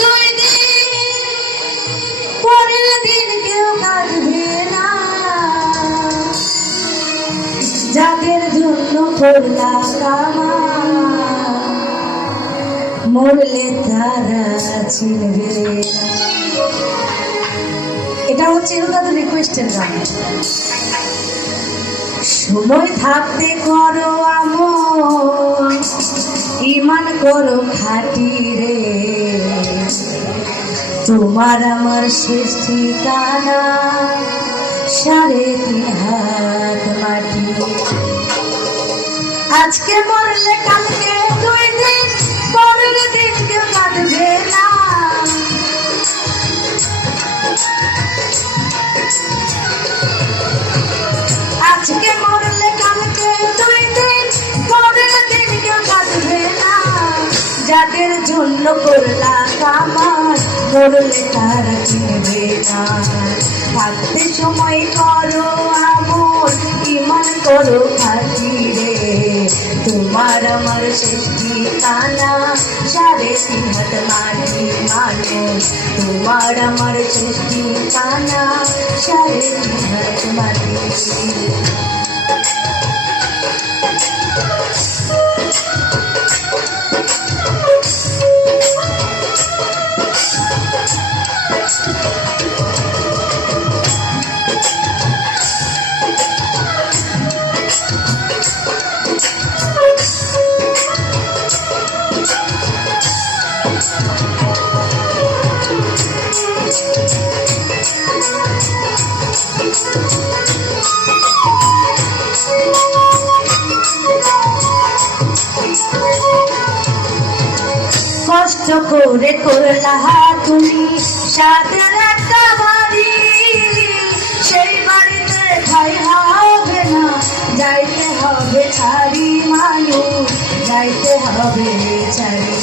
দুই দিন পরের দিন কেউ কাঁদবে না, যাদের জন্য করলাম কামা মরলে তারা চিনবে না। এটা হচ্ছে দাদু রিকোয়েস্টের গান। সময় থাকতে করো আমল, ইমান করো খাঁটি রে, তোমার আমার শেষ ঠিকানা 3.5 হাত মাটি। আজকে মরলে কালকে 2 দিন পরের দিন কেউ কাঁদবে না, আজকে মরলে কালকে 2 দিন পরের দিন কেউ কাঁদবে না, যাদের জন্য করলাম আমার মরলে তারা চিনবে না। থাকতে সময় করো আমল, ইমান করো খাঁটি রে, তোমার আমার শেষ ঠিকানা 3.5 হাত মাটি মানুষ, তোমার আমার শেষ ঠিকানা 3.5 হাত মাটি। কষ্ট করে করলা তুমি সাদের একটা বাড়ি, সেই বাড়িতে ঠাই হবে না, যাইতে হবে ছাড়ি মানুষ, যাইতে হবে ছাড়ি।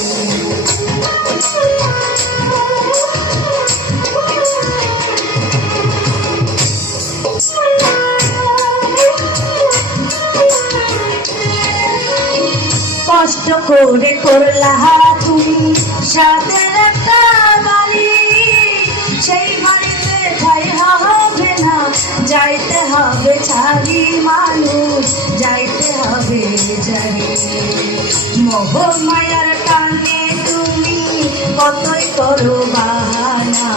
কষ্ট করে করলা তুমি সাদের একটা বাড়ি, সেই বাড়িতে ঠাই হবে না, যাইতে হবে ছাড়ি মানুষ, যাইতে হবে ছাড়ি। মোহ মায়ার টানে তুমি কতই করো বাহানা,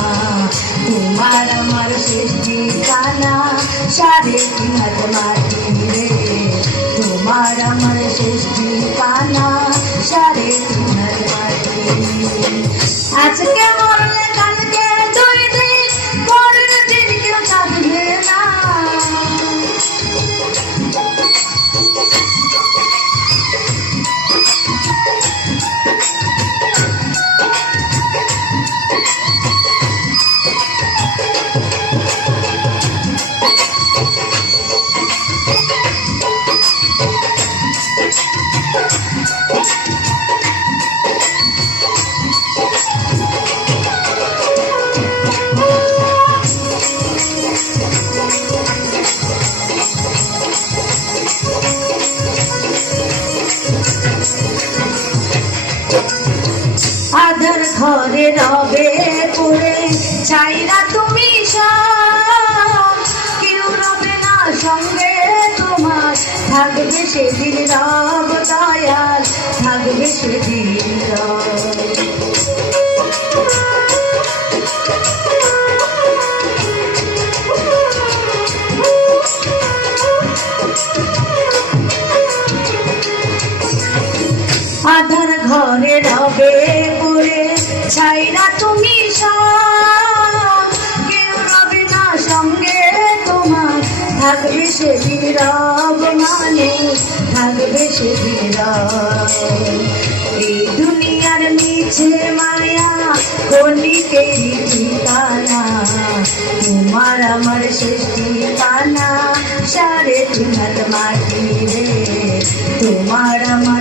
তোমার আমার শেষ ঠিকানা 3.5 হাত মাটি রে, তোমার আমার শেষ ঠিকানা 3.5 হাত মাটি। আজকে মরলে কালকে 2 দিন পরের দিন কেউ কাঁদবে না, আধার ঘরে রবে পড়ে ছাইরা তুমি সব, কেউ রবে না সঙ্গে তোমার, থাকবে সেদিন রব দয়াল, থাকবে সেদিন রব। আধার ঘরে রবে পড়ে ছাইরা তুমি সব, কেউ রবে না সঙ্গে তোমার, থাকবে সেদিন রব মানুষ, থাকবে সেদিন রব। এই দুনিয়ার নিচে মায়া ক্ষণিকেরই ঠিকানা, তোমার আমার শেষ ঠিকানা 3.5 হাত মাটি রে, তোমার আমার